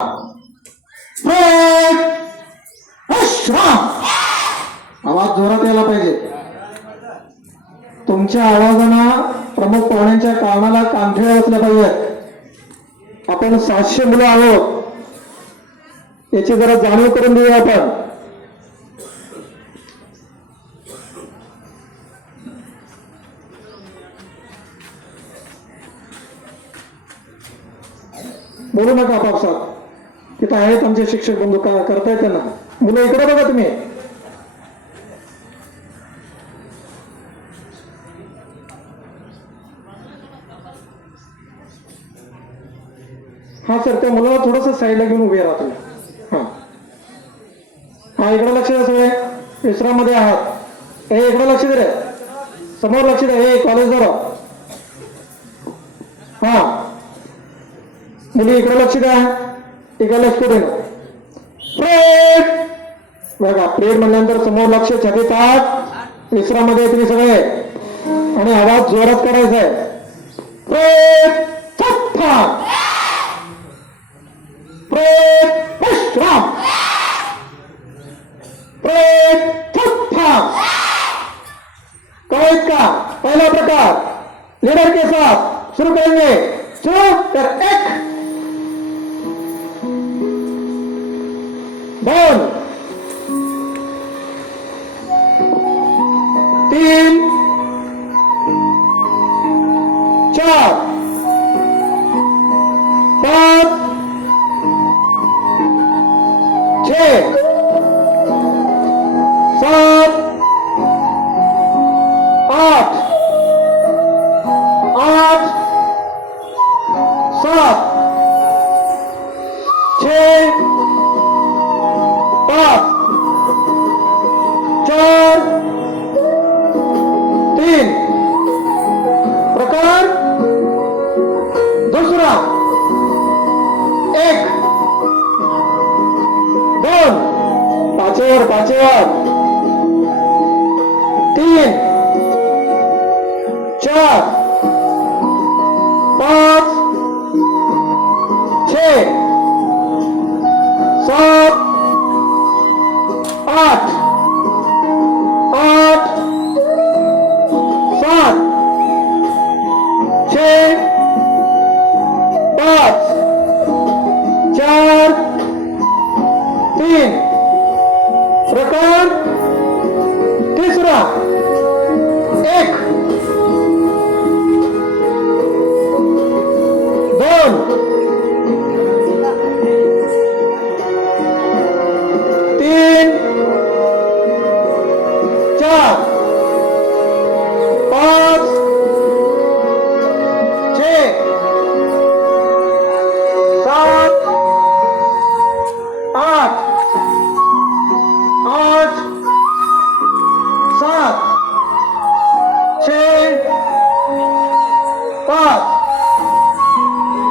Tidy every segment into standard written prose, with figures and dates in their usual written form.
आवाज जोरात यायला पाहिजे. तुमच्या आवाजानं प्रमुख पाहुण्यांच्या कानाला कानठळे असल्या पाहिजेत. आपण 700 मुलं आहोत याची जरा जाणीव करून देऊया आपण. बोलू नका आपापसात. तिथं आहेत आमचे शिक्षक बंधू, का करतायत त्यांना. मुलं इकडे बघा तुम्ही. हा सर, त्या मुलाला थोडस साईडला घेऊन उभे राहा तुम्ही. हा हा, इकडे लक्ष द्या सगळे. विश्रामध्ये आहात. हे इकडे लक्ष दे, समोर लक्ष द्या. हे कॉलेज जरा. हा, मुली इकडे लक्ष द्या. इकडे लक्ष दे. प्रेड बघा, प्रेड म्हणल्यानंतर समोर लक्ष, छाती ताट. विश्रामध्ये तुम्ही सगळे आणि आवाज जोरात करायचा आहे. प्रेड छप्पा, प्रेड विश्राम, प्रेड छप्पा. कळत का? पहला प्रकार लीडर के साथ शुरू करेंगे. शुरू कर. 1 2 3 4 5 6 7 8 8 7 6 5 4 3. प्रकार दुसरा. 1 2 पाचवर 3 4 5 6 7 8 8 7 6 5 4 3. प्रकार तिसरा. 1 2 3 4 5 6 7 8 8 7 6 5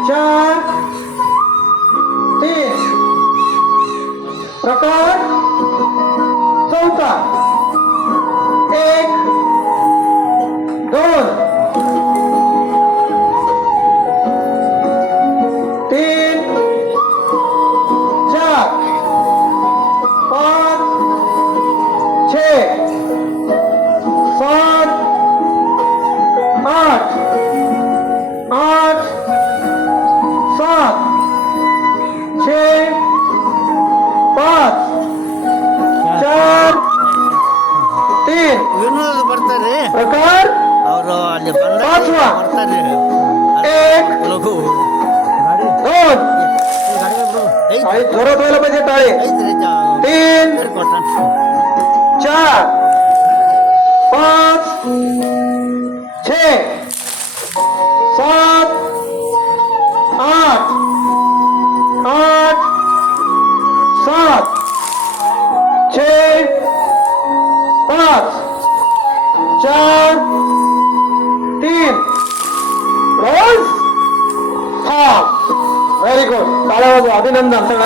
4 3. प्रकार चौथा. 1 2 3 4 5 6 7 8 8 7 6 5 4 3. ವಿನೋದ್ ಬರ್ತಾರೆ प्रकार ಅವರು ಅಲ್ಲಿ ಬಂದ ಪಾಚವಾ. ಬರ್ತಾರೆ 1 ಲಘು 2 ಐದು आणि जोरात व्हायला पाहिजे टाळे. ಐದ್ರಿ 3 ಕೊಟ್ಟ 4 5 6 7 8 8 7 6 5 4 3. बस. Very good. टाळ्या वाजवा. अभिनंदन.